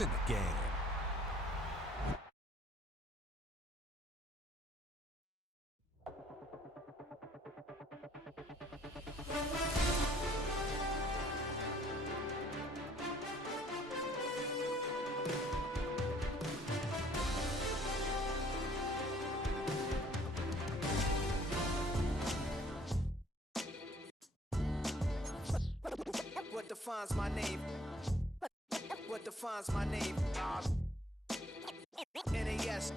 in the game. What defines my name? What defines my name? NAS.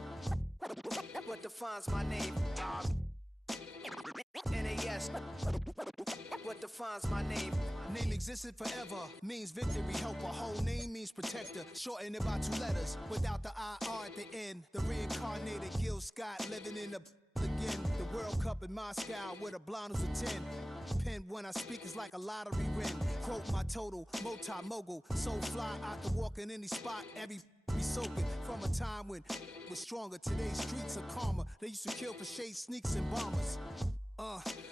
What defines my name? NAS. What defines my name? Name existed forever, means victory, helper. Whole name means protector, shortened it by 2 letters. Without the IR at the end, the reincarnated Gil Scott living in the again. The World Cup in Moscow with a blind who's a 10. Pen when I speak is like a lottery win. Quote my total, multi-mogul. So fly, I can walk in any spot, every be soaking. From a time when was stronger, today's streets are calmer. They used to kill for shade sneaks and bombers.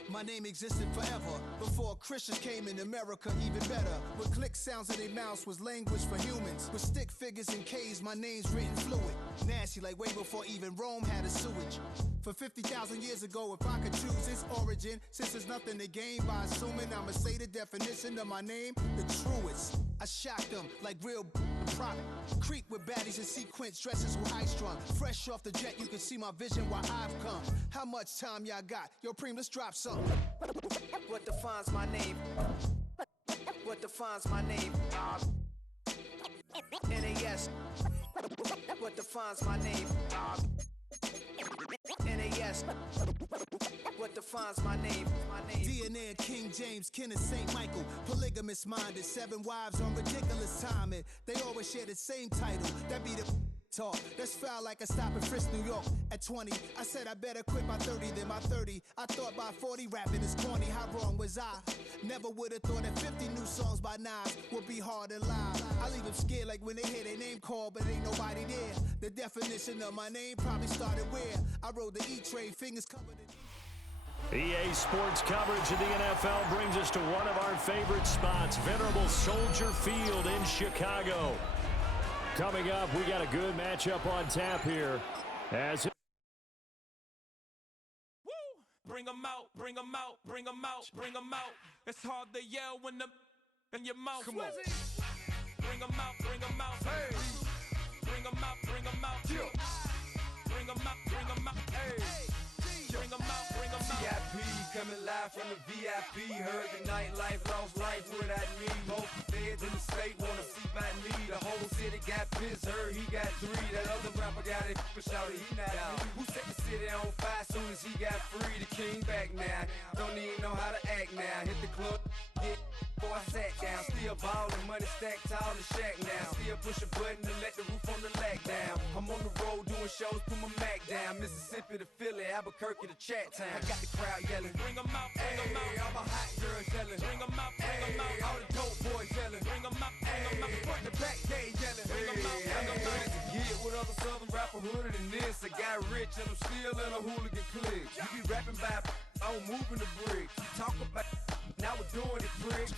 My name existed forever. Before Christians came in America, even better. With click sounds in their mouths was language for humans. With stick figures and K's, my name's written fluid. Nasty like way before even Rome had a sewage. For 50,000 years ago, if I could choose its origin, since there's nothing to gain by assuming I'ma say the definition of my name, the truest. I shocked them like real prop. Creep with baddies in sequence, dresses with high strung. Fresh off the jet, you can see my vision where I've come. How much time y'all got? Yo, Preem, let's drop something. What defines my name? What defines my name? NAS. What defines my name? NAS. What defines my name? DNA of King James, kin of St. Michael. Polygamous minded, 7 wives on ridiculous timing. They always share the same title. That be the talk. That's foul like a stop in Frisk, New York. At 20, I said I better quit by 30 than by 30. I thought by 40 rapping is corny. How wrong was I? Never would have thought that 50 new songs by Nas would be hard to live. I leave them scared like when they hear their name called, but ain't nobody there. The definition of my name probably started where I rode the E-Train, fingers covered in EA Sports coverage of the NFL brings us to one of our favorite spots, venerable Soldier Field in Chicago. Coming up, we got a good matchup on tap here. As bring 'em out, bring 'em out, bring 'em out, bring 'em out. It's hard to yell when the in your mouth. Come on. Bring 'em out, bring 'em out. Hey. Bring 'em out, bring 'em out. Yeah. Bring 'em out, bring 'em out. Hey. Bring 'em out, bring 'em out. VIP coming live from the VIP. Heard the nightlife, lost life without me. Both feds in the state wanna see by me. The whole city got pissed, heard he got 3. That other rapper got it, but shouted he not out. Who set the city on fire soon as he got free? The king back now, don't even know how to act now. Hit the club, get before I sat down. Still ballin', money stacked tall in the shack now. Still push a button to let the roof on the lack down. I'm on the road doing shows, put my Mac down. Mississippi to Philly, Albuquerque to Chat Town. I got the crowd yelling, bring 'em out, bring 'em out. All my hot girls yelling, bring 'em out, bring 'em out. All the dope boys yelling, bring 'em out, bring 'em out. Front to back, they yelling, bring 'em out, bring 'em out. Get with other southern rapper hooded than this. I got rich and I'm still in a hooligan clique. You be rapping by, I'm moving the brick. You talk about, now we're doing it, prick.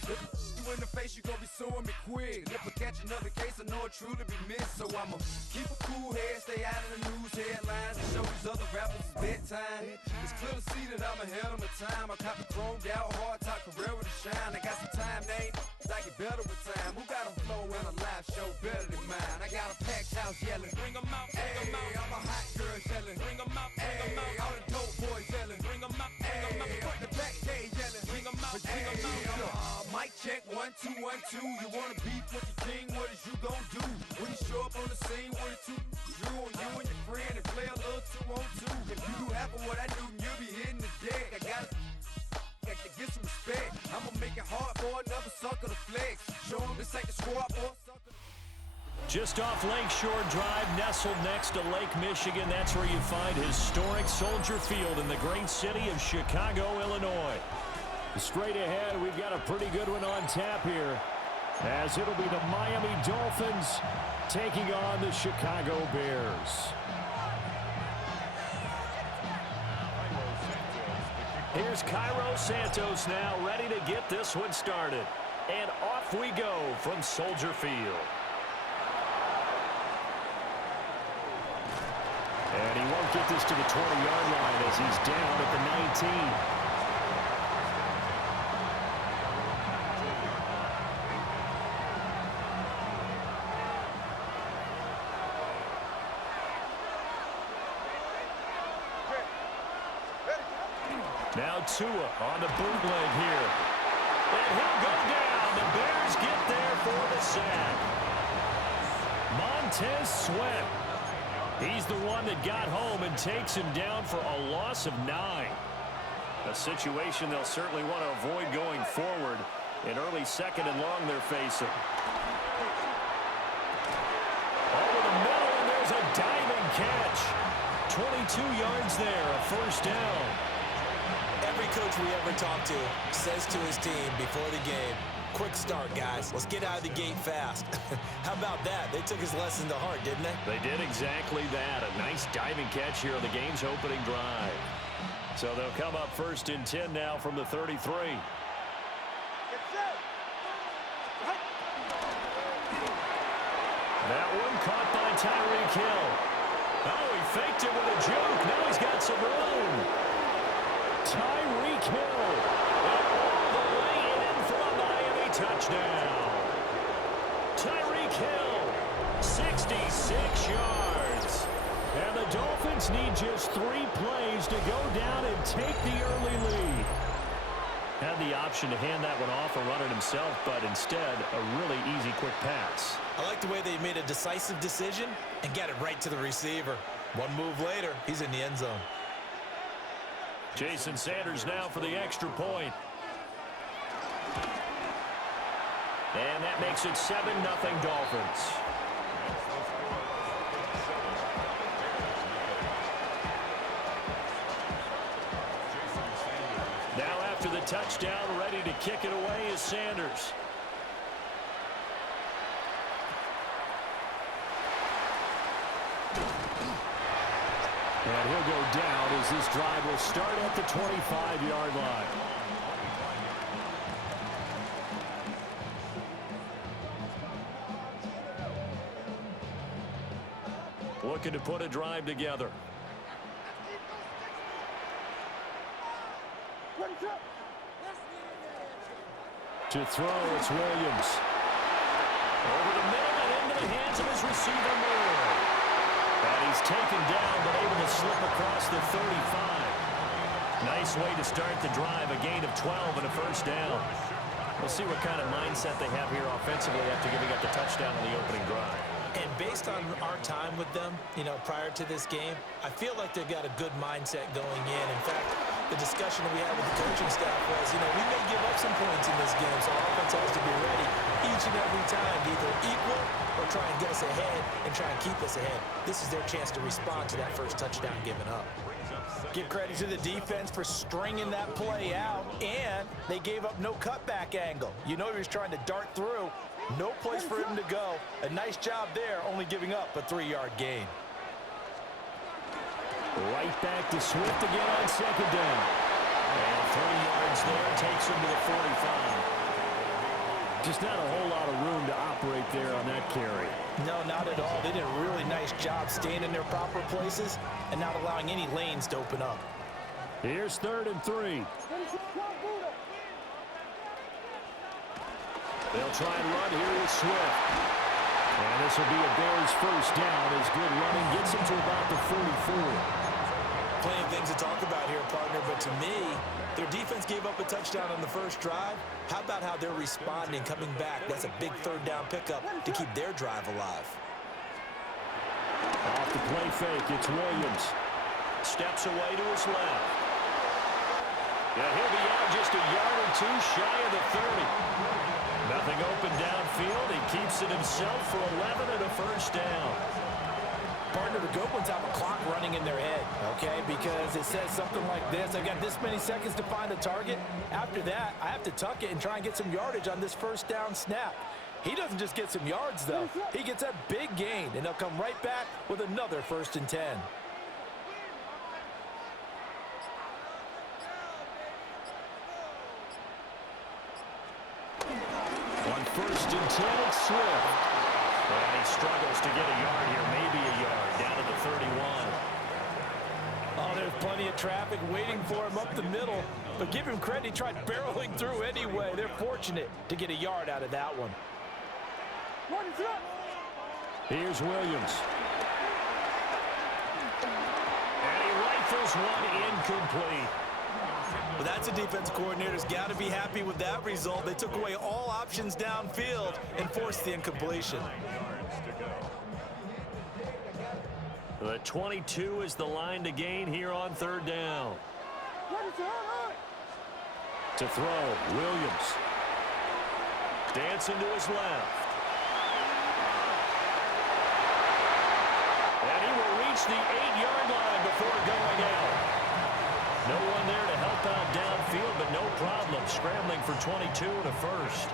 You in the face, you gon' be suing me quick. If I catch another case, I know it truly be missed. So I'ma keep a cool head, stay out of the news headlines, and show these other rappers it's bedtime. It's clear to see that I'm ahead of my time. I copy chromed out, hard top career with a shine. I got some time, name, I get better with time. Who got a flow and a live show better than mine? I got a packed house yelling, bring 'em out, bring 'em out. All my hot girls yelling, bring 'em out, bring 'em out. All the dope boys yelling, bring 'em out, bring 'em out. Front to back, they yelling, bring 'em out, bring 'em out. Mic check, 1, 2, 1, 2. You wanna beef with the king? What is you gon' do when you show up on the scene with a 2? You and your friend and play a little 2-on-2. If you do half of what I do, you'll be hitting the deck. I gotta get some respect. I'ma make it hard for another sucker to flex. Show 'em this ain't the squad for a sucker. just off Lakeshore Drive, nestled next to Lake Michigan, that's where you find historic Soldier Field in the great city of Chicago, Illinois. Straight ahead, we've got a pretty good one on tap here, as it'll be the Miami Dolphins taking on the Chicago Bears. Here's Cairo Santos now, ready to get this one started. And off we go from Soldier Field. And he won't get this to the 20-yard line as he's down at the 19. Now Tua on the bootleg here. And he'll go down. The Bears get there for the sack. Montez Sweat. He's the one that got home and takes him down for a loss of 9. A situation they'll certainly want to avoid going forward. In early second and long, they're facing. Over the middle, and there's a diving catch. 22 yards there, a first down. Every coach we ever talk to says to his team before the game, quick start, guys. Let's get out of the gate fast. How about that? They took his lesson to heart, didn't they? They did exactly that. A nice diving catch here on the game's opening drive. So they'll come up first and 10 now from the 33. That one caught by Tyreek Hill. Oh, he faked it with a juke. Now he's got some room. Tyreek Hill. All the way in for a Miami touchdown. Tyreek Hill, 66 yards. And the Dolphins need just 3 plays to go down and take the early lead. Had the option to hand that one off or run it himself, but instead, a really easy, quick pass. I like the way they made a decisive decision and got it right to the receiver. One move later, he's in the end zone. Jason Sanders now for the extra point. And that makes it 7-0 Dolphins. Now after the touchdown, ready to kick it away is Sanders. And he'll go down as this drive will start at the 25-yard line. Looking to put a drive together. To throw, it's Williams. Over the middle and into the hands of his receiver, Moore. And he's taken down, but able to slip across the 35. Nice way to start the drive, a gain of 12 and a first down. We'll see what kind of mindset they have here offensively after giving up the touchdown on the opening drive. And based on our time with them, prior to this game, I feel like they've got a good mindset going in. In fact, the discussion we had with the coaching staff was, we may give up some points in this game, so our offense has to be ready each and every time to either equal or try and get us ahead and try and keep us ahead. This is their chance to respond to that first touchdown given up. Give credit to the defense for stringing that play out, and they gave up no cutback angle. He was trying to dart through. No place for him to go. A nice job there, only giving up a 3-yard gain. Right back to Swift again on second down. And 3 yards there takes him to the 45. Just not a whole lot of room to operate there on that carry. No, not at all. They did a really nice job staying in their proper places and not allowing any lanes to open up. Here's 3rd and 3. They'll try and run here with Swift. And this will be a Bears first down as good running gets him to about the 44. Plenty of things to talk about here, partner, but to me, their defense gave up a touchdown on the first drive. How about how they're responding, coming back? That's a big 3rd down pickup to keep their drive alive. Off the play fake, it's Williams. Steps away to his left. Yeah, he'll be out just a yard or two shy of the 30. Nothing open downfield. He keeps it himself for 11 and a first down. Partner, the good ones have a clock running in their head, okay? Because it says something like this. I got this many seconds to find a target. After that, I have to tuck it and try and get some yardage on this first down snap. He doesn't just get some yards, though. He gets a big gain, and they'll come right back with another 1st and 10. On 1st and 10, it's Swift. And he struggles to get a yard here, maybe a yard, down to the 31. there's plenty of traffic waiting for him up the middle. But give him credit, he tried barreling through anyway. They're fortunate to get a yard out of that one. Here's Williams. And he rifles one incomplete. Well, that's a defense coordinator's got to be happy with that result. They took away all options downfield and forced the incompletion. The 22 is the line to gain here on third down. To throw, Williams. Dancing to his left. And he will reach the 8-yard line before going out. No one there to help out downfield, but no problem. Scrambling for 22 and a first.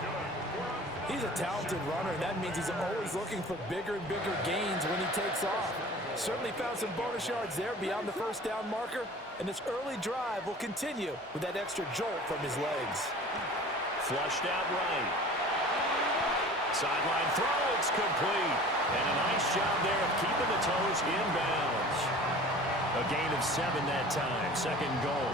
He's a talented runner, and that means he's always looking for bigger and bigger gains when he takes off. Certainly found some bonus yards there beyond the first down marker, and this early drive will continue with that extra jolt from his legs. Flushed out right. Sideline throw, it's complete. And a nice job there of keeping the toes inbounds. A gain of 7 that time, second goal.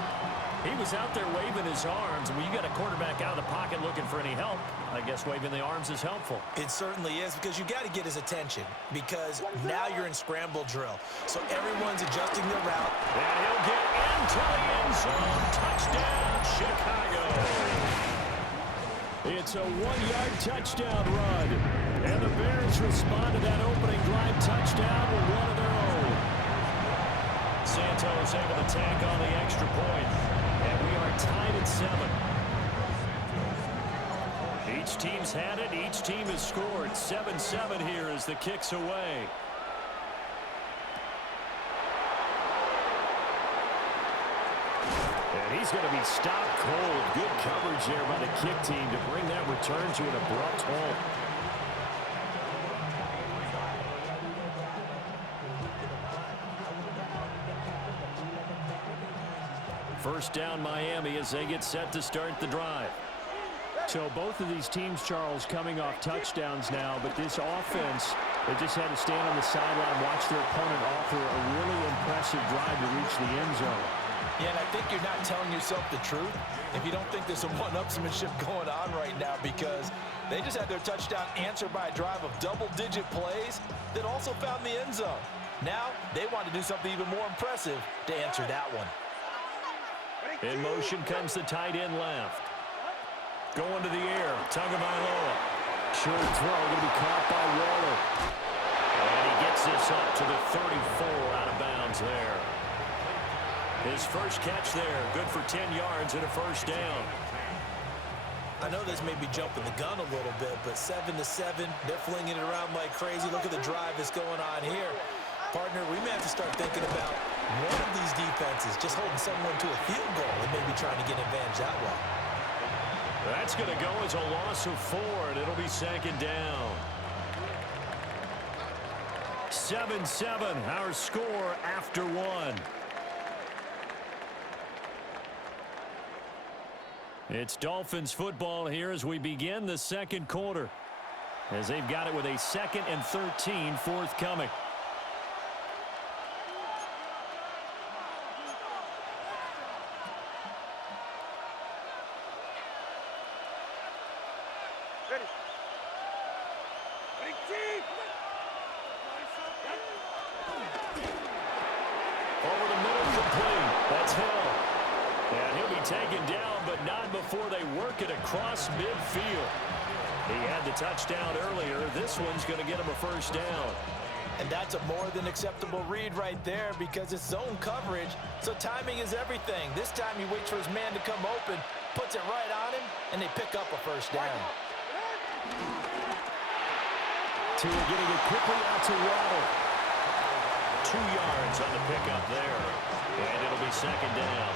He was out there waving his arms. When you got a quarterback out of the pocket looking for any help, I guess waving the arms is helpful. It certainly is, because you got to get his attention, because now you're in scramble drill. So everyone's adjusting their route. And he'll get into the end zone. Touchdown, Chicago. It's a 1-yard touchdown run. And the Bears respond to that opening drive touchdown with one of their own. Santos able to tack on the extra point. And we are tied at 7. Each team's had it. Each team has scored. 7-7 here as the kick's away. And he's going to be stopped cold. Good coverage there by the kick team to bring that return to an abrupt halt. First down Miami as they get set to start the drive. So both of these teams, Charles, coming off touchdowns now, but this offense, they just had to stand on the sideline, watch their opponent offer a really impressive drive to reach the end zone. Yeah, and I think you're not telling yourself the truth if you don't think there's some one-upsmanship going on right now, because they just had their touchdown answered by a drive of double-digit plays that also found the end zone. Now they want to do something even more impressive to answer that one. In motion comes the tight end left. Going to the air, Tagovailoa. Short throw, going to be caught by Waller. And he gets this up to the 34, out of bounds there. His first catch there, good for 10 yards and a first down. I know this may be jumping the gun a little bit, but 7-7, they're flinging it around like crazy. Look at the drive that's going on here. Partner, we may have to start thinking about one of these defenses just holding someone to a field goal and maybe trying to get advantage that way. That's going to go as a loss of 4, and it'll be second down. 7-7, our score after 1. It's Dolphins football here as we begin the second quarter, as they've got it with a 2nd and 13 forthcoming. Over the middle, complete. That's Hill. And he'll be taken down, but not before they work it across midfield. He had the touchdown earlier. This one's going to get him a first down. And that's a more than acceptable read right there, because it's zone coverage, so timing is everything. This time he waits for his man to come open, puts it right on him, and they pick up a first down. Tua getting it quickly out to Waddle. 2 yards on the pickup there. And it'll be second down.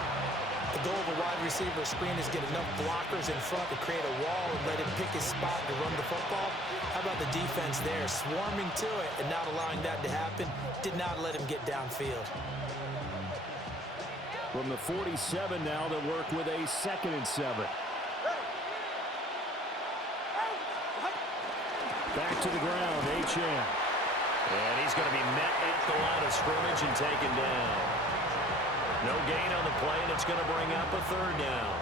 The goal of a wide receiver screen is get enough blockers in front to create a wall and let him pick his spot to run the football. How about the defense there, swarming to it and not allowing that to happen? Did not let him get downfield. From the 47 now, they'll work with a 2nd and 7. Back to the ground, H.M. And he's going to be met at the line of scrimmage and taken down. No gain on the play, and it's going to bring up a third down.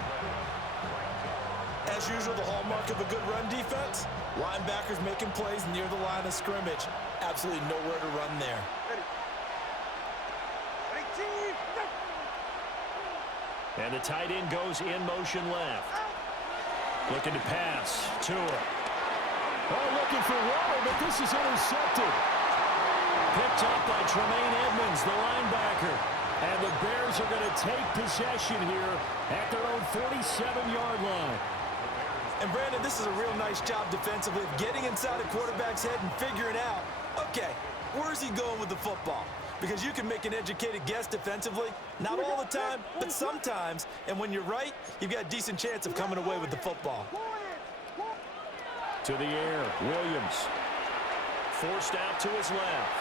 As usual, the hallmark of a good run defense, linebackers making plays near the line of scrimmage. Absolutely nowhere to run there. And the tight end goes in motion left. Looking to pass. Tua. Oh, looking for water, but this is intercepted. Picked up by Tremaine Edmonds, the linebacker. And the Bears are going to take possession here at their own 47-yard line. And, Brandon, this is a real nice job defensively of getting inside a quarterback's head and figuring out, okay, where's he going with the football? Because you can make an educated guess defensively, not all the time, but sometimes. And when you're right, you've got a decent chance of coming away with the football. To the air, Williams. Forced out to his left.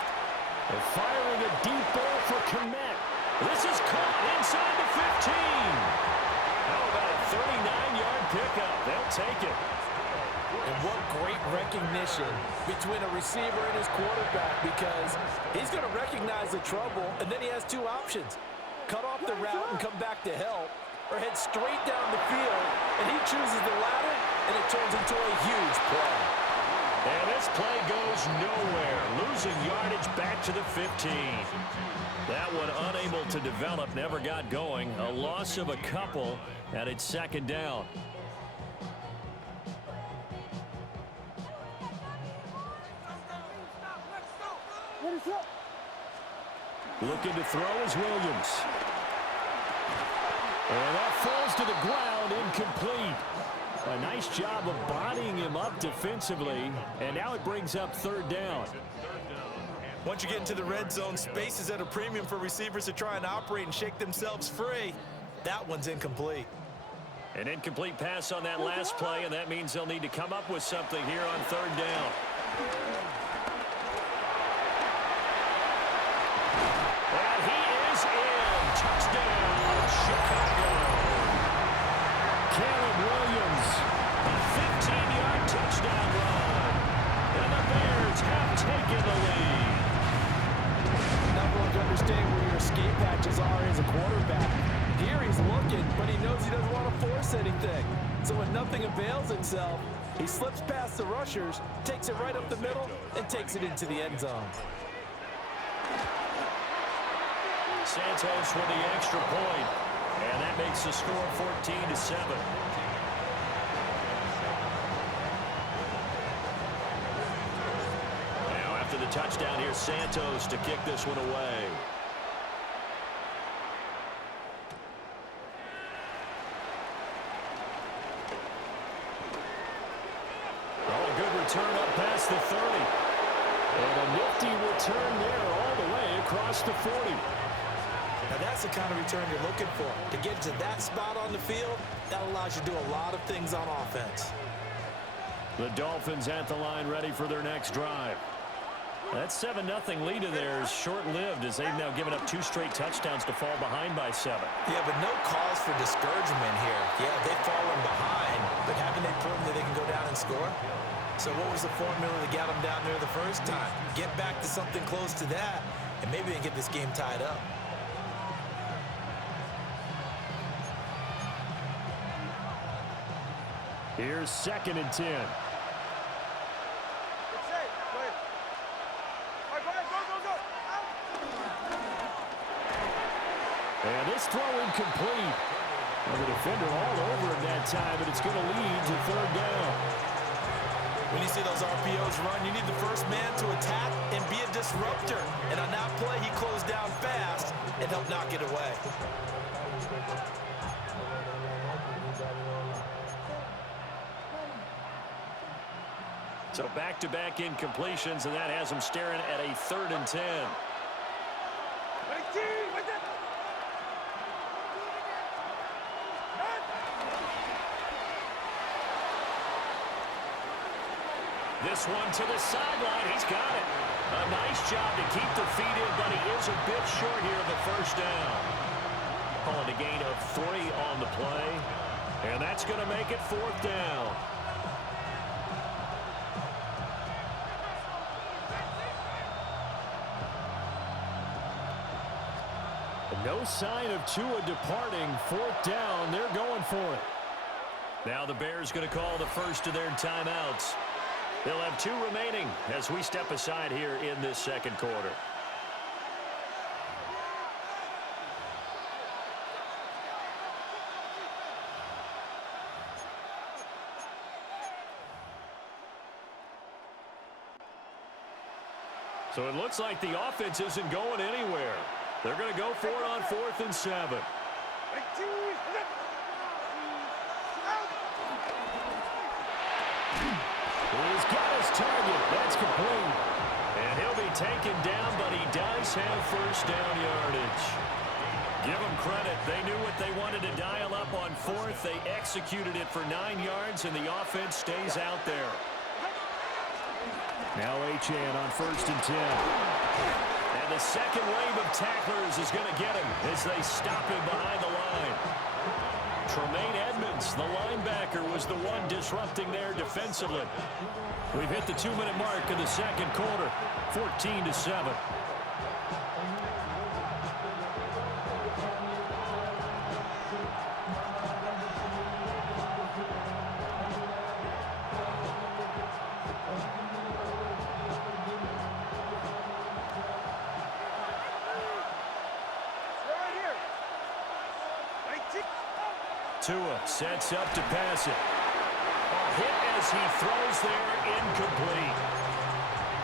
And firing a deep ball for Kmet. This is caught inside the 15. How about a 39-yard pickup? They'll take it. And what great recognition between a receiver and his quarterback, because he's going to recognize the trouble, and then he has two options. Cut off the route and come back to help, or head straight down the field, and he chooses the latter, and it turns into a huge play. And this play goes nowhere, losing yardage back to the 15. That one unable to develop, never got going. A loss of a couple, and it's second down. Looking to throw is Williams. And that falls to the ground, incomplete. A nice job of bodying him up defensively, and now it brings up third down. Once you get into the red zone, space is at a premium for receivers to try and operate and shake themselves free. That one's incomplete. An incomplete pass on that last play, and that means they'll need to come up with something here on third down. And he is in. Touchdown, Chicago. Caleb Williams, a 15-yard touchdown run. And the Bears have taken the lead. Number one to understand where your escape hatches are as a quarterback. Here he's looking, but he knows he doesn't want to force anything. So when nothing avails itself, he slips past the rushers, takes it right up the middle, and takes it into the end zone. Santos with the extra point, and that makes the score 14-7. Now after the touchdown, here's Santos to kick this one away. Oh, a good return up past the 30. And a nifty return there all the way across the 40. Now that's the kind of return you're looking for. To get to that spot on the field, that allows you to do a lot of things on offense. The Dolphins at the line ready for their next drive. That 7-0 lead of theirs short-lived as they've now given up 2 straight touchdowns to fall behind by 7. Yeah, but no cause for discouragement here. Yeah, they've fallen behind, but haven't they proven that they can go down and score? So what was the formula that got them down there the first time? Get back to something close to that, and maybe they can get this game tied up. Here's 2nd and 10. And this throw incomplete. Well, the defender all over him that time, but it's going to lead to third down. When you see those RPOs run, you need the first man to attack and be a disruptor. And on that play, he closed down fast and helped knock it away. So back-to-back incompletions, and that has them staring at a 3rd and 10. This one to the sideline. He's got it. A nice job to keep the feet in, but he is a bit short here of the first down. Calling a gain of 3 on the play. And that's going to make it 4th down. No sign of Tua departing. 4th down. They're going for it. Now the Bears going to call the first of their timeouts. They'll have 2 remaining as we step aside here in this second quarter. So it looks like the offense isn't going anywhere. They're going to go for it on 4th and 7. He's got his target. That's complete. And he'll be taken down, but he does have first down yardage. Give them credit. They knew what they wanted to dial up on 4th. They executed it for 9 yards, and the offense stays out there. Now Achane on 1st and 10. And the second wave of tacklers is going to get him as they stop him behind the line. Tremaine Edmonds, the linebacker, was the one disrupting there defensively. We've hit the 2-minute mark of the second quarter, 14-7. Tua sets up to pass it. A hit as he throws there, incomplete.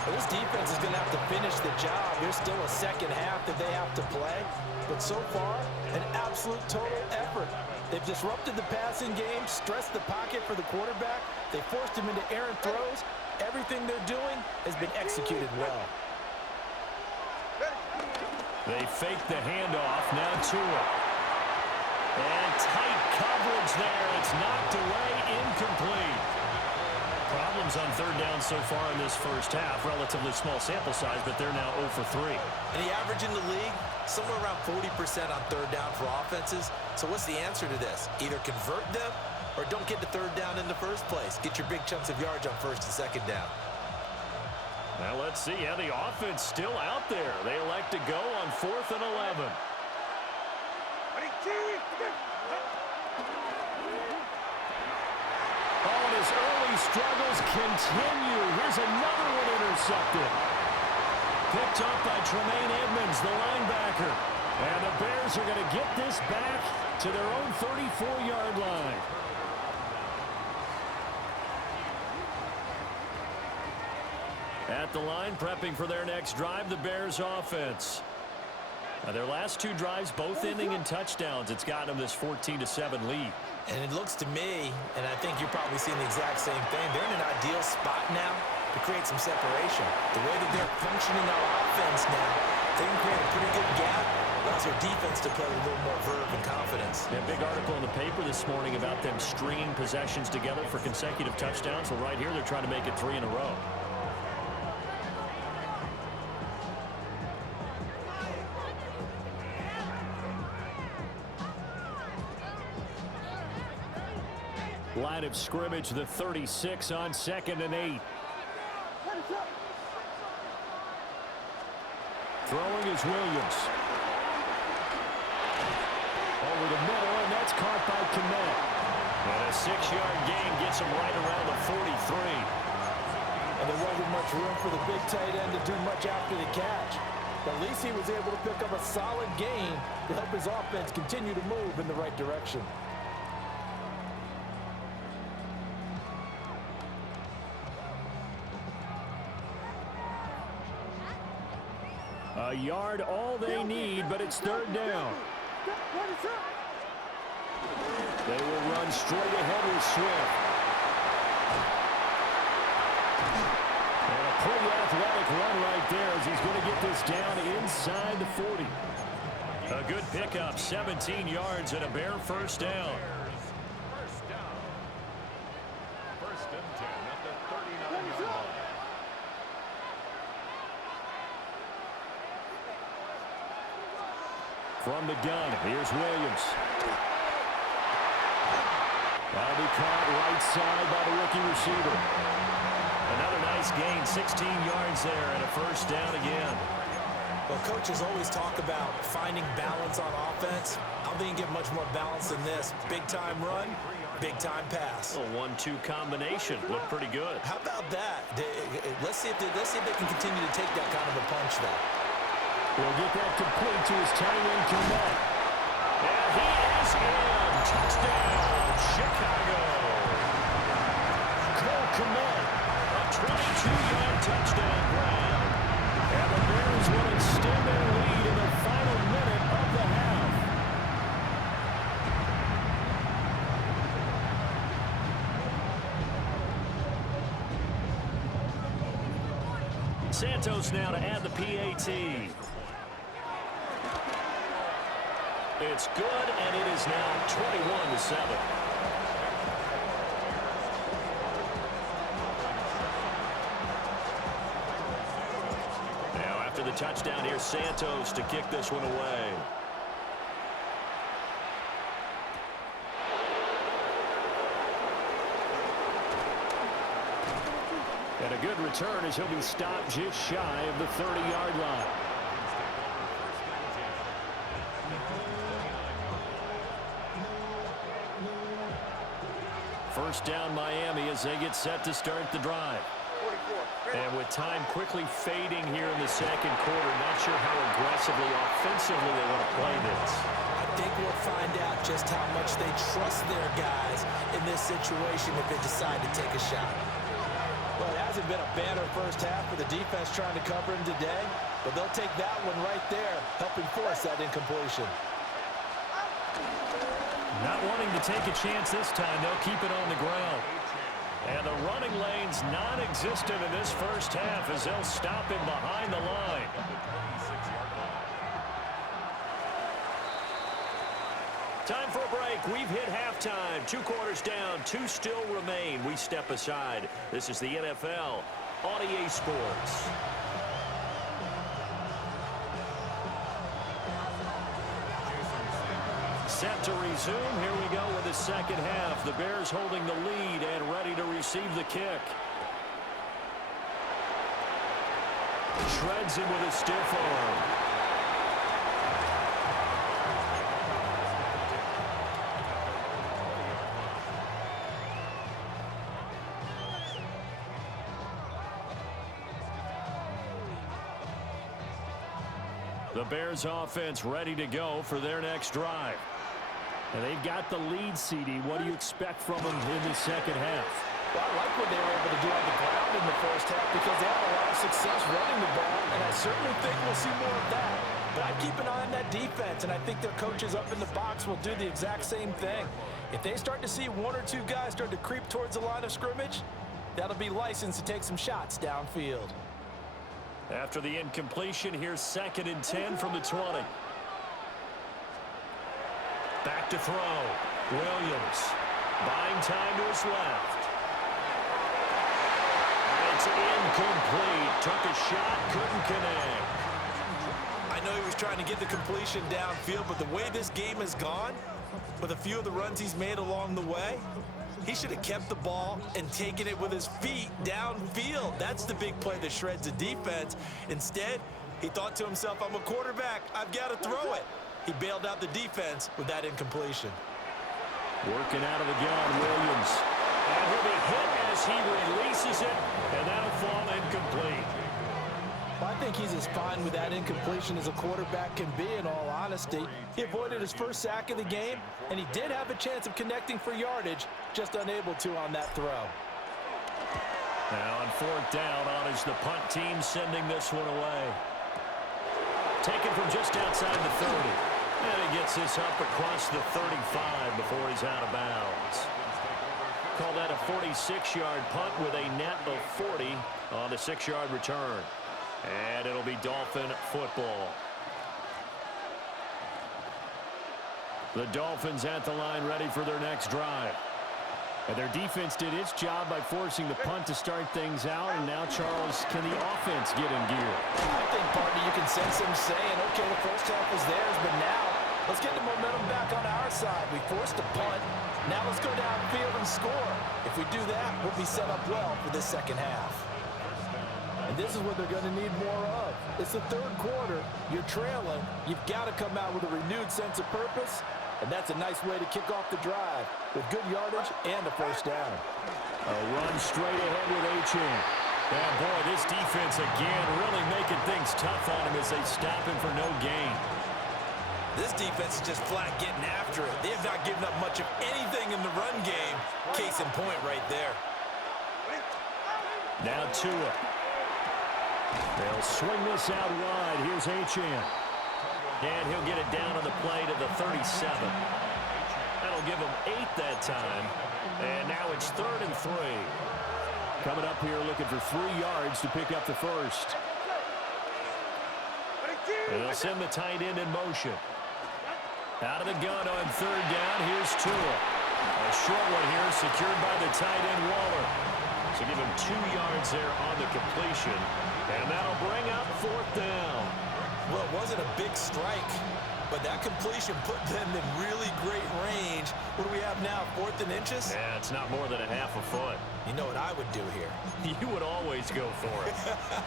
Well, this defense is going to have to finish the job. There's still a second half that they have to play. But so far, an absolute total effort. They've disrupted the passing game, stressed the pocket for the quarterback. They forced him into errant throws. Everything they're doing has been executed well. They fake the handoff. Now Tua. And tight coverage there. It's knocked away, incomplete. Problems on 3rd down so far in this first half. Relatively small sample size, but they're now 0 for 3. And the average in the league, somewhere around 40% on 3rd down for offenses. So what's the answer to this? Either convert them or don't get to 3rd down in the first place. Get your big chunks of yards on 1st and 2nd down. Now let's see. Yeah, the offense still out there. They elect to go on 4th and 11. Oh, and his early struggles continue. Here's another one intercepted. Picked up by Tremaine Edmonds, the linebacker. And the Bears are going to get this back to their own 34-yard line. At the line, prepping for their next drive, the Bears offense. Now their last 2 drives, both ending in touchdowns. It's got them this 14-7 lead. And it looks to me, and I think you're probably seeing the exact same thing, they're in an ideal spot now to create some separation. The way that they're functioning on offense now, they can create a pretty good gap. Allows their defense to play with a little more verve and confidence. A big article in the paper this morning about them stringing possessions together for consecutive touchdowns. Well, right here, they're trying to make it 3 in a row. Line of scrimmage, the 36 on 2nd and 8. Throwing is Williams. Over the middle, and that's caught by Kmet. And a 6-yard gain gets him right around the 43. And there wasn't much room for the big tight end to do much after the catch. But at least he was able to pick up a solid gain to help his offense continue to move in the right direction. A yard, all they need, but it's 3rd down. They will run straight ahead with Swift. And a pretty athletic run right there as he's going to get this down inside the 40. A good pickup, 17 yards and a Bear first down. First and 10 at the 39-yard line. From the gun, here's Williams. That'll be caught right side by the rookie receiver. Another nice gain, 16 yards there, and a first down again. Well, coaches always talk about finding balance on offense. I don't think you can get much more balance than this. Big-time run, big-time pass. A 1-2 combination. Looked pretty good. How about that? Let's see if they can continue to take that kind of a punch, though. He'll get that complete to his tight end, Komet. And he is in. Touchdown, Chicago. Cole Komet. A 22-yard touchdown grab. And the Bears will extend their lead in the final minute of the half. Santos now to add the PAT. It's good, and it is now 21-7. Now after the touchdown, here's Santos to kick this one away. And a good return as he'll be stopped just shy of the 30-yard line. First down Miami as they get set to start the drive. And with time quickly fading here in the second quarter, not sure how aggressively, offensively they want to play this. I think we'll find out just how much they trust their guys in this situation if they decide to take a shot. Well, it hasn't been a banner first half for the defense trying to cover him today, but they'll take that one right there, helping force that incompletion. Not wanting to take a chance this time, they'll keep it on the ground. And the running lane's non-existent in this first half as they'll stop him behind the line. Time for a break. We've hit halftime. 2 quarters down, 2 still remain. We step aside. This is the NFL on EA Sports. Set to resume. Here we go with the second half. The Bears holding the lead and ready to receive the kick. Shreds him with a stiff arm. The Bears offense ready to go for their next drive. And they've got the lead, CD. What do you expect from them in the second half? Well, I like what they were able to do on the ground in the first half because they had a lot of success running the ball, and I certainly think we'll see more of that. But I'd keep an eye on that defense, and I think their coaches up in the box will do the exact same thing. If they start to see 1 or 2 guys start to creep towards the line of scrimmage, that'll be licensed to take some shots downfield. After the incompletion, here's 2nd and 10 from the 20. Back to throw. Williams buying time to his left. And it's incomplete. Took a shot, couldn't connect. I know he was trying to get the completion downfield, but the way this game has gone, with a few of the runs he's made along the way, he should have kept the ball and taken it with his feet downfield. That's the big play that shreds the defense. Instead, he thought to himself, I'm a quarterback. I've got to throw it. He bailed out the defense with that incompletion. Working out of the gun, Williams. And he'll be hit as he releases it, and that'll fall incomplete. Well, I think he's as fine with that incompletion as a quarterback can be, in all honesty. He avoided his first sack of the game, and he did have a chance of connecting for yardage, just unable to on that throw. Now on 4th down, on is the punt team sending this one away. Taken from just outside the 30. And he gets this up across the 35 before he's out of bounds. Call that a 46-yard punt with a net of 40 on the 6-yard return. And it'll be Dolphin football. The Dolphins at the line ready for their next drive. And their defense did its job by forcing the punt to start things out. And now, Charles, can the offense get in gear? I think, partner, you can sense them saying, okay, the first half was theirs, but now let's get the momentum back on our side. We forced a punt. Now let's go downfield and score. If we do that, we'll be set up well for this second half. And And this is what they're going to need more of. It's the third quarter. You're trailing. You've got to come out with a renewed sense of purpose, and that's a nice way to kick off the drive with good yardage and a first down. A run straight ahead with Achane. And boy, this defense again really making things tough on him as they stop him for no gain. This defense is just flat getting after it. They have not given up much of anything in the run game. Case in point right there. Now Tua. They'll swing this out wide. Here's Achane. And he'll get it down on the play to the 37. That'll give him 8 that time. And now it's 3rd and 3. Coming up here looking for 3 yards to pick up the first. And they'll send the tight end in motion. Out of the gun on 3rd down. Here's Tua. A short one here secured by the tight end Waller. So give him 2 yards there on the completion. And that'll bring up 4th down. Well, it wasn't a big strike, but that completion put them in really great range. What do we have now, 4th and inches? Yeah, it's not more than a half a foot. You know what I would do here? You would always go for it.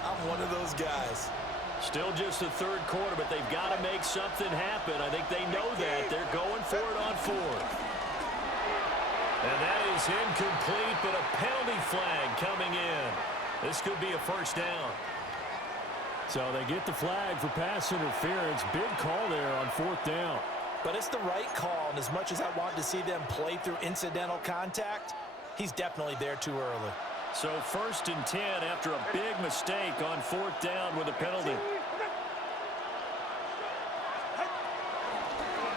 I'm one of those guys. Still just the 3rd quarter, but they've got to make something happen. I think they know that. They're going for it on 4th. And that is incomplete, but a penalty flag coming in. This could be a first down. So they get the flag for pass interference. Big call there on 4th down. But it's the right call, and as much as I want to see them play through incidental contact, he's definitely there too early. So 1st and 10 after a big mistake on 4th down with a penalty.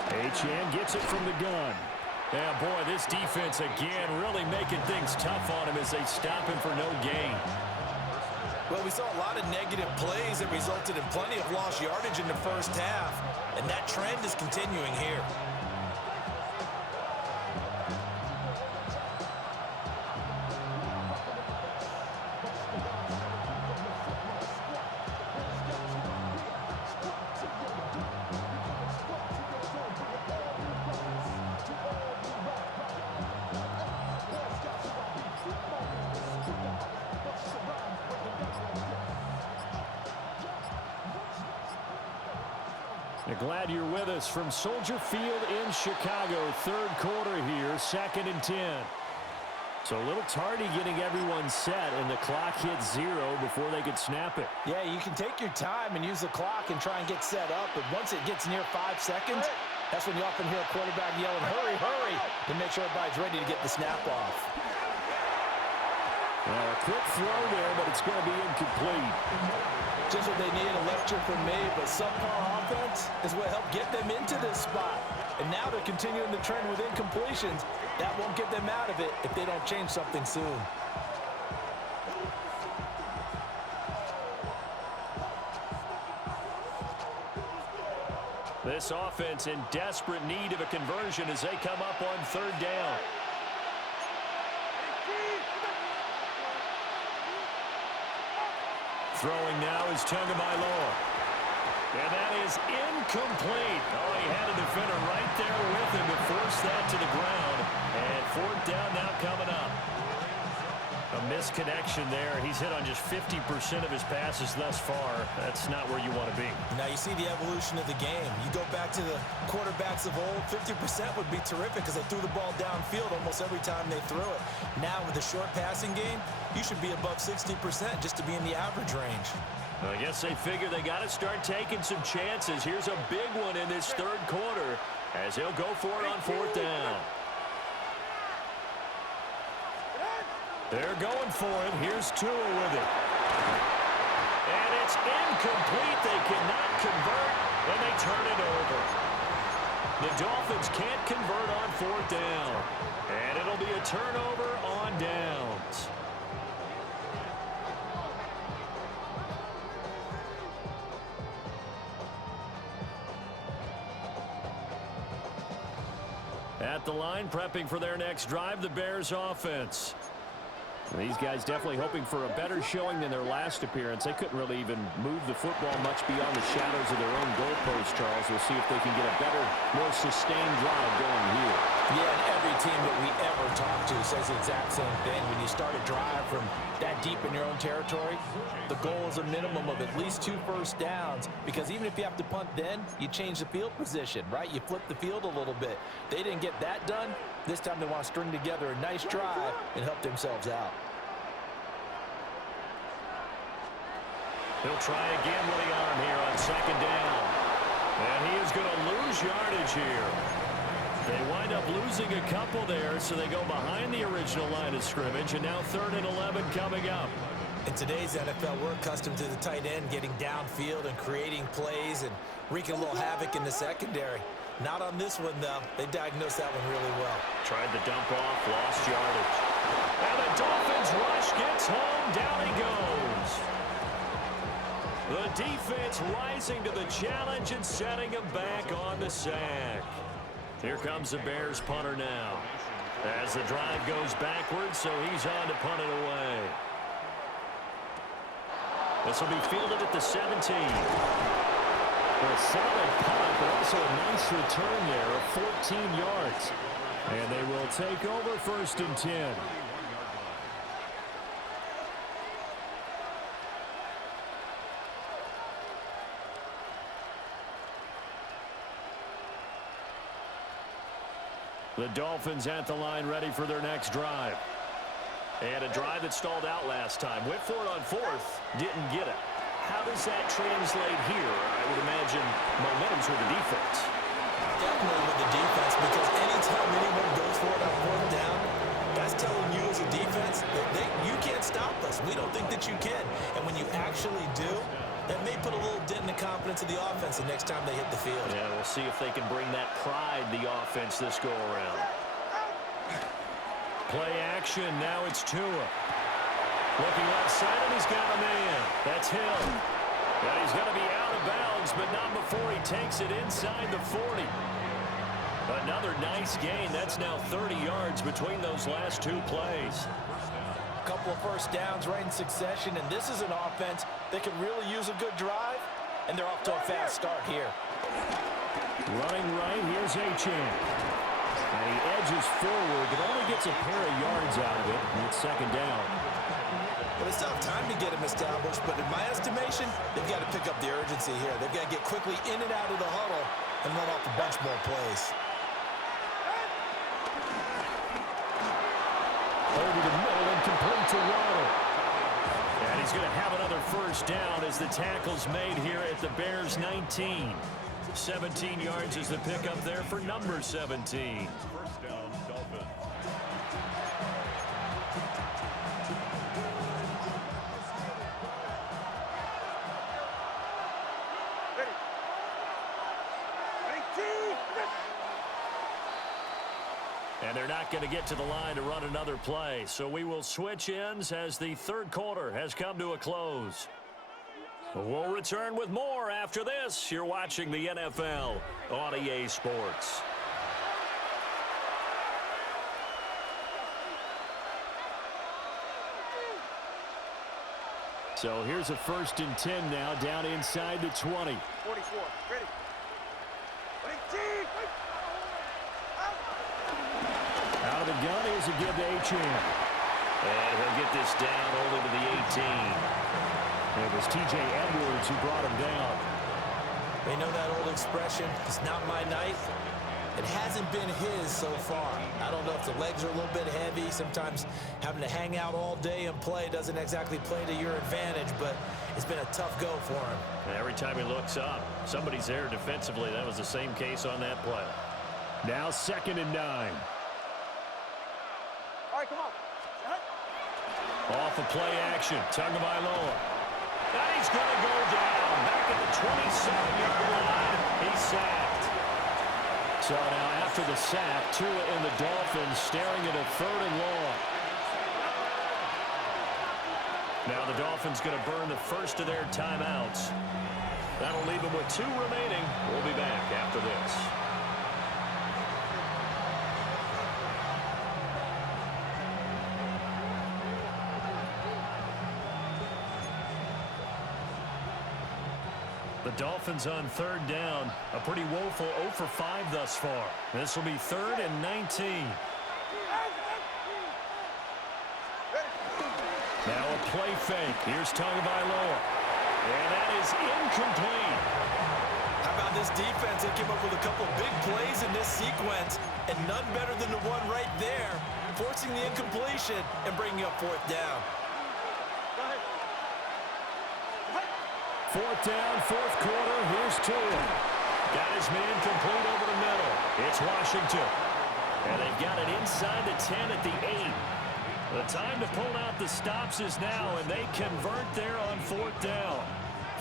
Achane gets it from the gun. Yeah, boy, this defense again really making things tough on him as they stop him for no gain. Well, we saw a lot of negative plays that resulted in plenty of lost yardage in the first half, and that trend is continuing here. Glad you're with us from Soldier Field in Chicago. 3rd quarter here, 2nd and 10. So a little tardy getting everyone set, and the clock hits 0 before they could snap it. Yeah, you can take your time and use the clock and try and get set up, but once it gets near 5 seconds, that's when you often hear a quarterback yelling, hurry, hurry, to make sure everybody's ready to get the snap off. Well, a quick throw there, but it's going to be incomplete. Just what they need, a lecture from me, but subpar offense is what helped get them into this spot. And now they're continuing the trend with incompletions. That won't get them out of it if they don't change something soon. This offense in desperate need of a conversion as they come up on 3rd down. Throwing now is Tagovailoa. And that is incomplete. Oh, he had a defender right there with him to force that to the ground. And 4th down now coming up. A misconnection there. He's hit on just 50% of his passes thus far. That's not where you want to be. Now you see the evolution of the game. You go back to the quarterbacks of old, 50% would be terrific because they threw the ball downfield almost every time they threw it. Now with the short passing game, you should be above 60% just to be in the average range. I guess they figure they got to start taking some chances. Here's a big one in this 3rd quarter as he'll go for it on 4th down. They're going for it. Here's Tua with it. And it's incomplete. They cannot convert, and they turn it over. The Dolphins can't convert on 4th down. And it'll be a turnover on downs. At the line, prepping for their next drive, the Bears offense. These guys definitely hoping for a better showing than their last appearance. They couldn't really even move the football much beyond the shadows of their own goalpost, Charles. We'll see if they can get a better, more sustained drive going here. Yeah, and every team that we ever talk to says the exact same thing. When you start a drive from that deep in your own territory, the goal is a minimum of at least 2 first downs, because even if you have to punt then, you change the field position, right? You flip the field a little bit. They didn't get that done. This time they want to string together a nice drive and help themselves out. He'll try again with the arm here on second down. And he is going to lose yardage here. They wind up losing a couple there, so they go behind the original line of scrimmage, and now 3rd and 11 coming up. In today's NFL, we're accustomed to the tight end getting downfield and creating plays and wreaking a little havoc in the secondary. Not on this one, though. They diagnosed that one really well. Tried to dump off, lost yardage. And the Dolphins rush gets home, down he goes. The defense rising to the challenge and setting him back on the sack. Here comes the Bears punter now. As the drive goes backwards, so he's on to punt it away. This will be fielded at the 17. A solid punt, but also a nice return there of 14 yards. And they will take over 1st and 10. The Dolphins at the line, ready for their next drive. And a drive that stalled out last time. Went for it on 4th, didn't get it. How does that translate here? I would imagine momentum's with the defense. Definitely with the defense, because anytime anyone goes for it on 4th down, that's telling you as a defense that you can't stop us. We don't think that you can. And when you actually do, that may put a little dent in the confidence of the offense the next time they hit the field. Yeah, we'll see if they can bring that pride, the offense, this go-around. Play action, now it's Tua. Looking left side, and he's got a man. That's Hill. And he's going to be out of bounds, but not before he takes it inside the 40. Another nice gain. That's now 30 yards between those last 2 plays. A couple of first downs right in succession, and this is an offense that can really use a good drive, and they're off to a fast start here. Running right, here's Achane. And he edges forward, but only gets a pair of yards out of it, and it's 2nd down. Well, it's not time to get him established, but in my estimation, they've got to pick up the urgency here. They've got to get quickly in and out of the huddle and run off a bunch more plays. Over the middle and complete to Waddle. And he's going to have another first down as the tackle's made here at the Bears' 19. 17 yards is the pickup there for number 17. First down, Dolphins. And they're not going to get to the line to run another play. So we will switch ends as the 3rd quarter has come to a close. We'll return with more after this. You're watching the NFL on EA Sports. So here's a 1st and 10 now, down inside the 20. 44, ready. 18. Out of the gun, here's a give to Achane. And he'll get this down only to the 18. It was T.J. Edwards who brought him down. They know that old expression, it's not my night. It hasn't been his so far. I don't know if the legs are a little bit heavy. Sometimes having to hang out all day and play doesn't exactly play to your advantage, but it's been a tough go for him. And every time he looks up, somebody's there defensively. That was the same case on that play. Now 2nd and 9. All right, come on. Off of play action, Tagovailoa. And he's going to go down. Back at the 27-yard line, he's sacked. So now after the sack, Tua and the Dolphins staring at a 3rd and long. Now the Dolphins going to burn the first of their timeouts. That'll leave them with 2 remaining. We'll be back after this. The The Dolphins on third down. A pretty woeful 0 for 5 thus far. This will be 3rd and 19. Now a play fake. Here's Tagovailoa. And that is incomplete. How about this defense? They came up with a couple big plays in this sequence, and none better than the one right there, forcing the incompletion and bringing up 4th down. 4th down, 4th quarter. Here's Tua. Got his man complete over the middle. It's Washington. And they've got it inside the 10 at the 8. The time to pull out the stops is now, and they convert there on 4th down.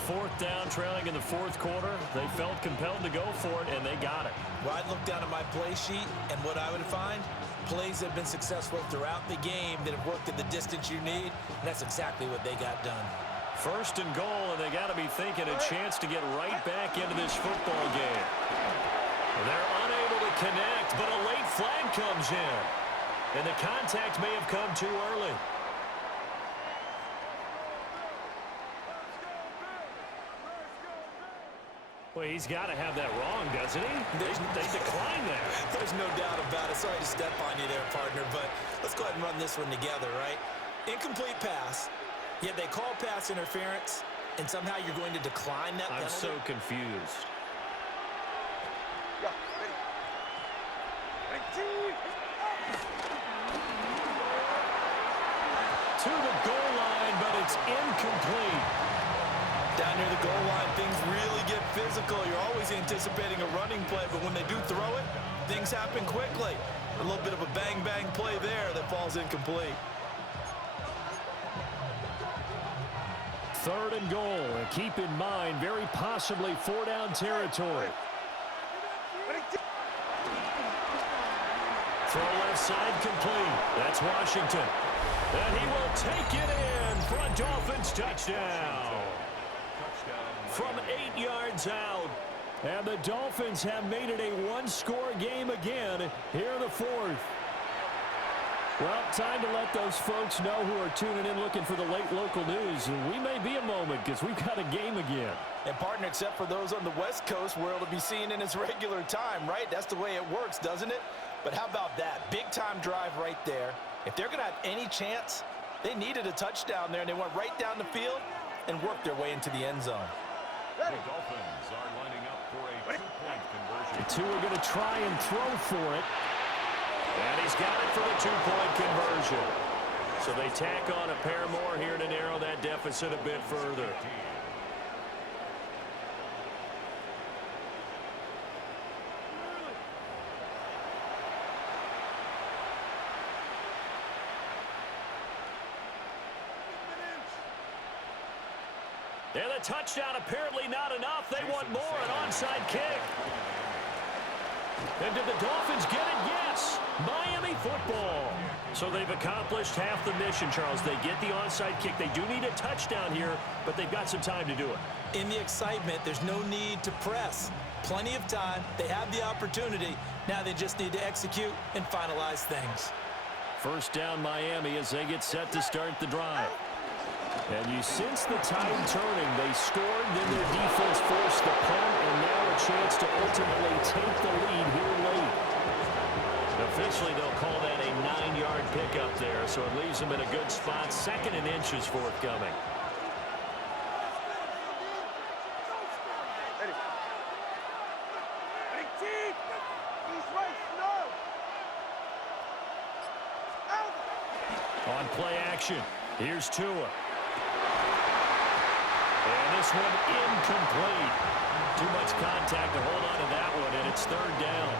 4th down, trailing in the 4th quarter. They felt compelled to go for it, and they got it. Well, I'd look down at my play sheet, and what I would find, plays have been successful throughout the game that have worked at the distance you need, and that's exactly what they got done. 1st and goal, and they got to be thinking a chance to get right back into this football game. They're unable to connect, but a late flag comes in. And the contact may have come too early. Well, he's got to have that wrong, doesn't he? They decline that. There's no doubt about it. Sorry to step on you there, partner, but let's go ahead and run this one together, right? Incomplete pass, yet they call pass interference, and somehow you're going to decline that penalty? I'm so confused. To the goal line, but it's incomplete. Down near the goal line, things really get physical. You're always anticipating a running play, but when they do throw it, things happen quickly. A little bit of a bang-bang play there that falls incomplete. 3rd and goal. And keep in mind, very possibly 4-down territory. Throw left side complete. That's Washington. And he will take it in for a Dolphins touchdown. From 8 yards out. And the Dolphins have made it a one-score game again here in the 4th. Well, time to let those folks know who are tuning in looking for the late local news. We may be a moment because we've got a game again. And, partner, except for those on the West Coast where it'll be seen in its regular time, right? That's the way it works, doesn't it? But how about that? Big-time drive right there. If they're going to have any chance, they needed a touchdown there, and they went right down the field and worked their way into the end zone. The Dolphins are lining up for a 2-point conversion. The two are going to try and throw for it. And he's got it for the 2-point conversion. So they tack on a pair more here to narrow that deficit a bit further. And the touchdown apparently not enough. They want more, an onside kick. And did the Dolphins get it? Yes. Miami football. So they've accomplished half the mission, Charles. They get the onside kick. They do need a touchdown here, but they've got some time to do it. In the excitement, there's no need to press. Plenty of time. They have the opportunity. Now they just need to execute and finalize things. 1st down Miami as they get set to start the drive. And you sense the tide turning. They scored, then their defense forced the punt, and now a chance to ultimately take the lead here late. Officially, they'll call that a 9-yard pickup there, so it leaves them in a good spot. 2nd and inches forthcoming. On play action, here's Tua. And this one incomplete. Too much contact to hold on to that one, and it's 3rd down.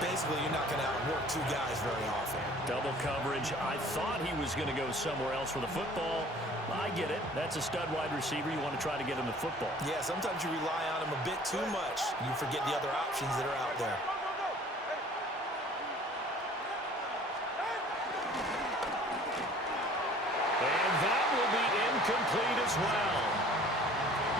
Basically, you're not going to outwork two guys very often. Double coverage. I thought he was going to go somewhere else for the football. I get it. That's a stud wide receiver. You want to try to get him the football. Yeah, sometimes you rely on him a bit too much. You forget the other options that are out there. And that will be incomplete as well.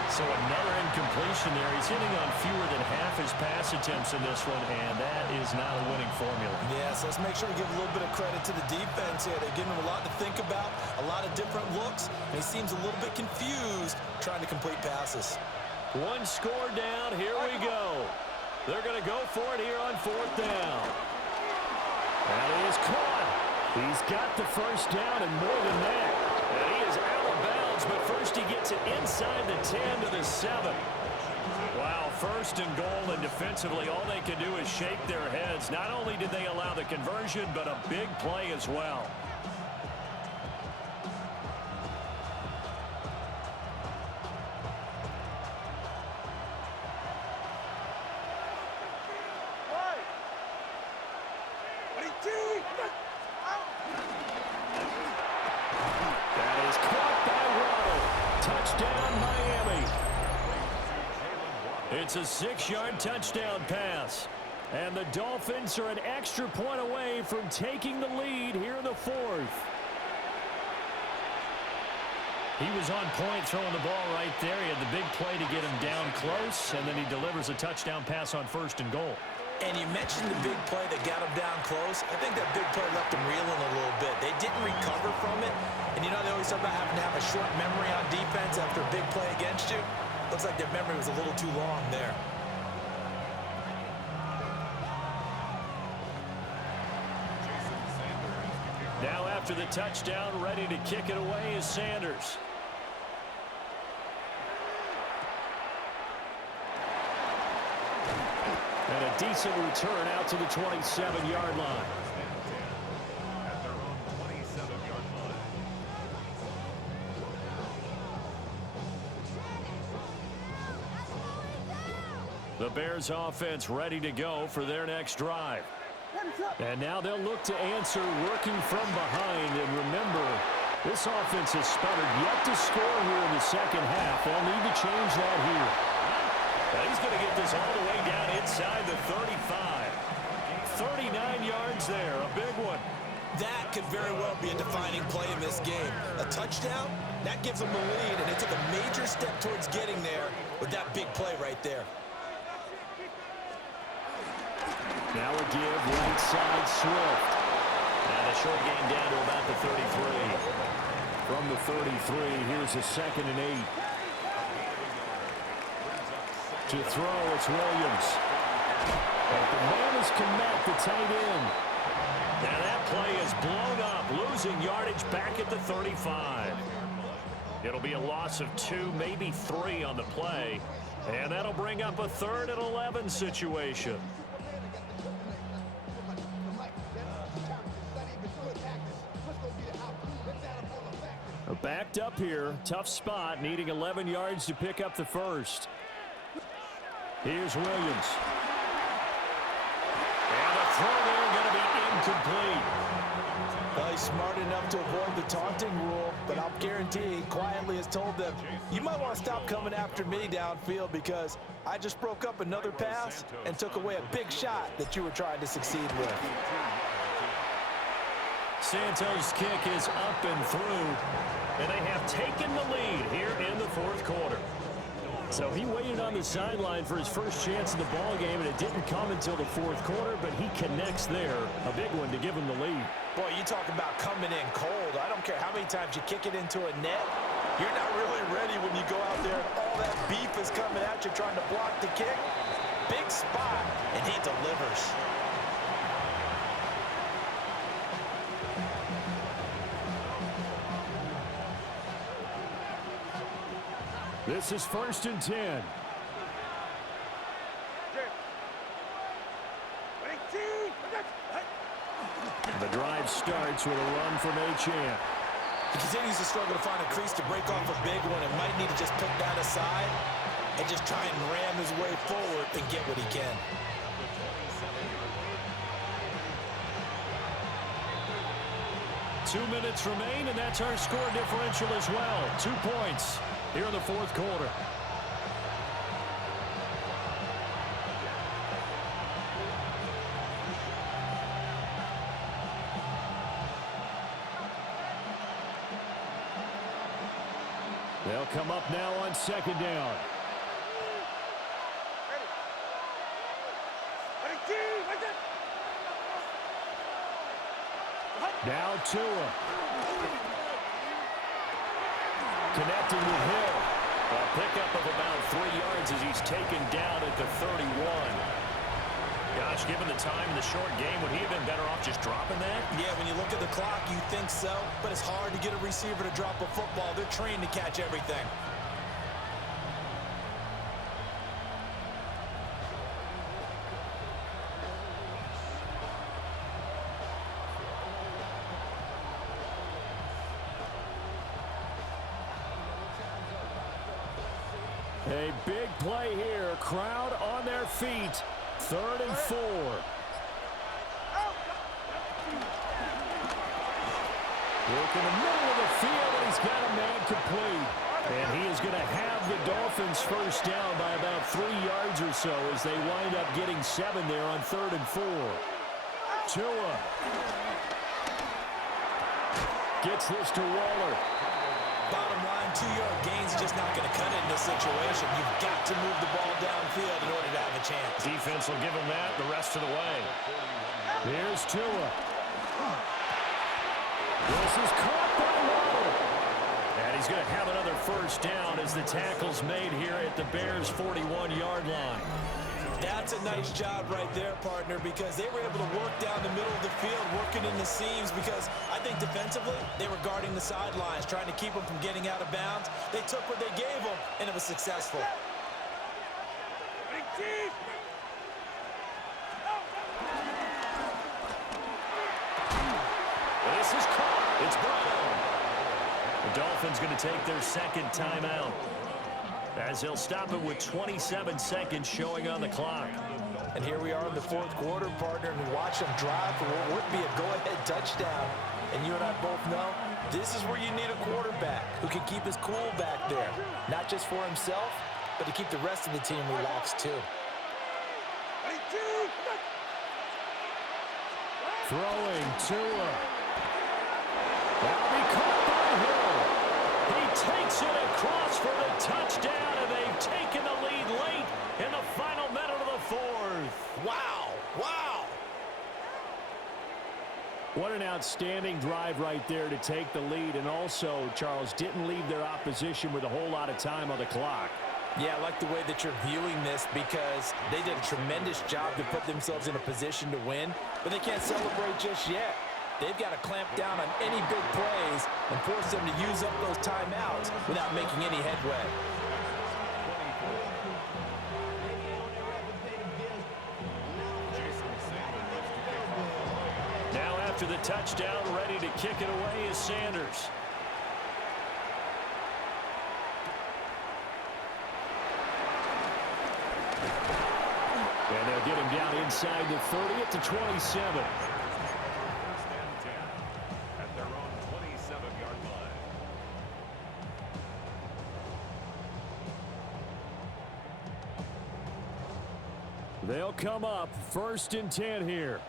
So another incompletion there. He's hitting on fewer than half his pass attempts in this one, and that is not a winning formula. Yeah, so let's make sure we give a little bit of credit to the defense here. They're giving him a lot to think about, a lot of different looks, and he seems a little bit confused trying to complete passes. One score down. Here we go. They're going to go for it here on 4th down. That is caught. He's got the first down and more than that. And he is out of bounds, but first he gets it inside the 10 to the 7. Wow, 1st and goal, and defensively all they can do is shake their heads. Not only did they allow the conversion, but a big play as well. It's a 6-yard touchdown pass. And the Dolphins are an extra point away from taking the lead here in the 4th. He was on point throwing the ball right there. He had the big play to get him down close, and then he delivers a touchdown pass on 1st and goal. And you mentioned the big play that got him down close. I think that big play left him reeling a little bit. They didn't recover from it. And you know, they always talk about having to have a short memory on defense after a big play against you. Looks like their memory was a little too long there. Now after the touchdown, ready to kick it away is Sanders. And a decent return out to the 27-yard line. The Bears offense ready to go for their next drive. And now they'll look to answer working from behind. And remember, this offense has sputtered yet to score here in the second half. They'll need to change that here. Now he's going to get this all the way down inside the 35. 39 yards there, a big one. That could very well be a defining play in this game. A touchdown, that gives them the lead, and they took a major step towards getting there with that big play right there. Now a give, right side, Swift. And a short gain down to about the 33. From the 33, here's a 2nd and 8. To throw, it's Williams. But the man is Kmet, the tight end. Now that play is blown up, losing yardage back at the 35. It'll be a loss of 2, maybe 3 on the play. And that'll bring up a 3rd and 11 situation. Backed up here, tough spot, needing 11 yards to pick up the first. Here's Williams. And the throw there going to be incomplete. Well, he's smart enough to avoid the taunting rule, but I'll guarantee he quietly has told them, you might want to stop coming after me downfield because I just broke up another pass and took away a big shot that you were trying to succeed with. Santos' kick is up and through, and they have taken the lead here in the 4th quarter. So he waited on the sideline for his first chance in the ball game, and it didn't come until the 4th quarter, but he connects there, a big one to give him the lead. Boy, you talk about coming in cold. I don't care how many times you kick it into a net. You're not really ready when you go out there and all that beef is coming at you trying to block the kick. Big spot, and he delivers. This is 1st and 10. The drive starts with a run from Achane. He continues to struggle to find a crease to break off a big one and might need to just put that aside and just try and ram his way forward and get what he can. Two minutes remain, and that's our score differential as well. 2 points here in the 4th quarter. They'll come up now on second down. Now Tua. Connecting with Hill. A pickup of about 3 yards as he's taken down at the 31. Gosh, given the time in the short game, would he have been better off just dropping that? Yeah, when you look at the clock, you think so. But it's hard to get a receiver to drop a football. They're trained to catch everything. A big play here. Crowd on their feet. 3rd and 4. Work in the middle of the field, and he's got a man complete. And he is going to have the Dolphins first down by about 3 yards or so as they wind up getting 7 there on 3rd and 4. Tua gets this to Waller. Bottom line, 2-yard gains just not going to cut it in this situation. You've got to move the ball downfield in order to have a chance. Defense will give him that the rest of the way. Here's Tua. This is caught by Waller. And he's going to have another first down as the tackle's made here at the Bears' 41-yard line. That's a nice job right there, partner, because they were able to work down the middle of the field, working in the seams, because I think defensively they were guarding the sidelines, trying to keep them from getting out of bounds. They took what they gave them, and it was successful. This is caught. It's Brown. The Dolphins going to take their second timeout, as they'll stop it with 27 seconds showing on the clock. And here we are in the 4th quarter, partner, and watch them drive for what would be a go-ahead touchdown. And you and I both know this is where you need a quarterback who can keep his cool back there. Not just for himself, but to keep the rest of the team relaxed too. Throwing Tua. That'll be caught by Hill. He takes it across for the touchdown, and they've taken the lead late in the final minute of the 4th. Wow, wow. What an outstanding drive right there to take the lead, and also, Charles, didn't leave their opposition with a whole lot of time on the clock. Yeah, I like the way that you're viewing this because they did a tremendous job to put themselves in a position to win, but they can't celebrate just yet. They've got to clamp down on any big plays and force them to use up those timeouts without making any headway. Now after the touchdown, ready to kick it away is Sanders. And they'll get him down inside the 30 at the 27. They'll come up 1st and 10 here.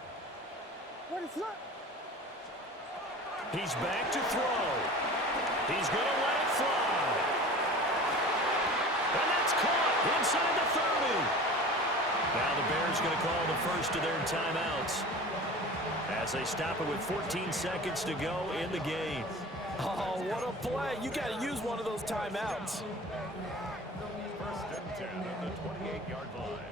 He's back to throw. He's going to let it fly. And that's caught inside the 30. Now the Bears going to call the first of their timeouts as they stop it with 14 seconds to go in the game. Oh, what a play. You got to use one of those timeouts. 1st and 10 at the 28-yard line.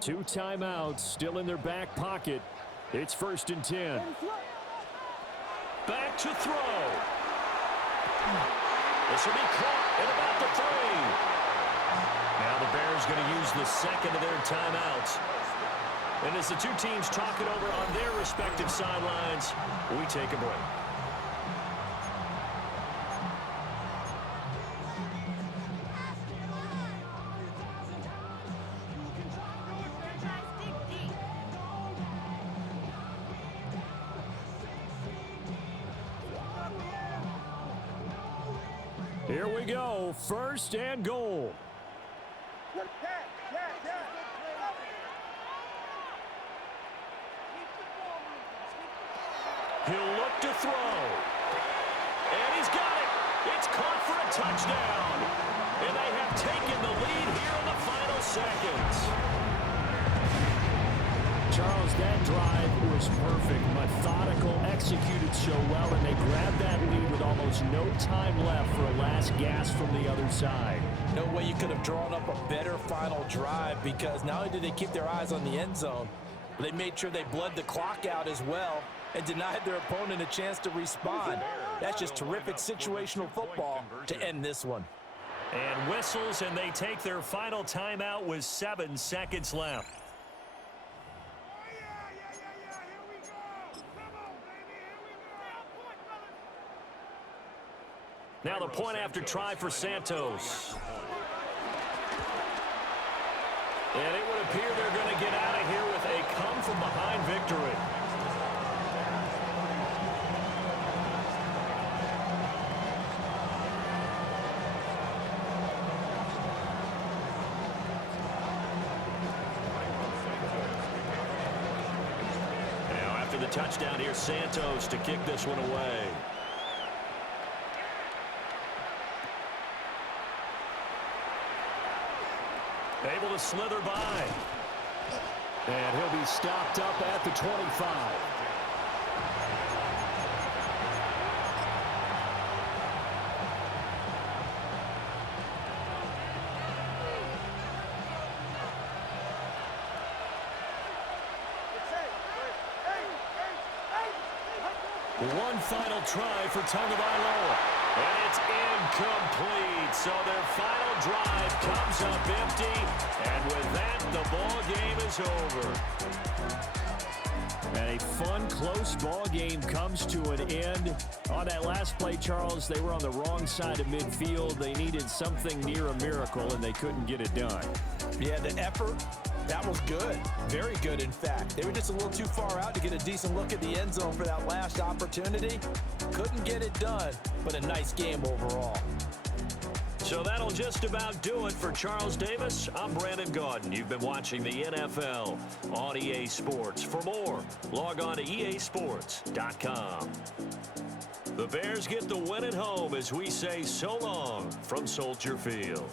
2 timeouts still in their back pocket. It's 1st and 10. Back to throw. This will be caught at about the 3. Now the Bears going to use the second of their timeouts. And as the two teams talk it over on their respective sidelines, we take a break. Here we go, 1st and goal. throw. And he's got it. It's caught for a touchdown. And they have taken the lead here in the final seconds. Charles, that drive was perfect. Methodical, executed so well, and they grabbed that lead with almost no time left for a last gasp from the other side. No way you could have drawn up a better final drive, because not only did they keep their eyes on the end zone, but they made sure they bled the clock out as well and denied their opponent a chance to respond. That's just terrific situational football to end this one. And whistles, and they take their final timeout with 7 seconds left. Now the point after try for Santos. And it would appear they're going to get out of here with a come-from-behind victory. Now after the touchdown, here's Santos to kick this one away. Able to slither by. And he'll be stopped up at the 25. One final try for Tagovailoa. And it's incomplete. So their final drive comes up empty. And with that, the ball game is over. And a fun, close ball game comes to an end. On that last play, Charles, they were on the wrong side of midfield. They needed something near a miracle, and they couldn't get it done. Yeah, the effort, that was good. Very good, in fact. They were just a little too far out to get a decent look at the end zone for that last opportunity. Couldn't get it done, but a nice game overall. So that'll just about do it for Charles Davis. I'm Brandon Gaudin. You've been watching the NFL on EA Sports. For more, log on to easports.com. The Bears get the win at home as we say so long from Soldier Field.